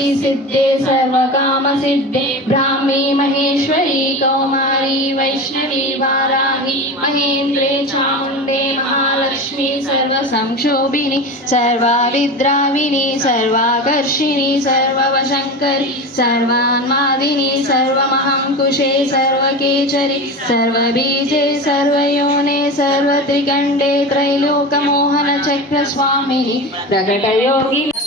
सर्वसिद्धि सिद्धे सर्वकामसिद्धे ब्राह्मी महेश्वरी कौमारी वैष्णवी वाराही महेन्द्रे चामुण्डे महालक्ष्मी सर्वसंक्षोभिनी सर्वाविद्राविणी सर्वाकर्षिणी सर्ववशङ्करी सर्वान्मादिनी सर्वमहङ्कुशे सर्वकेचरी सर्वबीजे सर्वयोने सर्वत्रिकण्डे त्रैलोकमोहन चक्रस्वामिनी प्रकटयोगिनी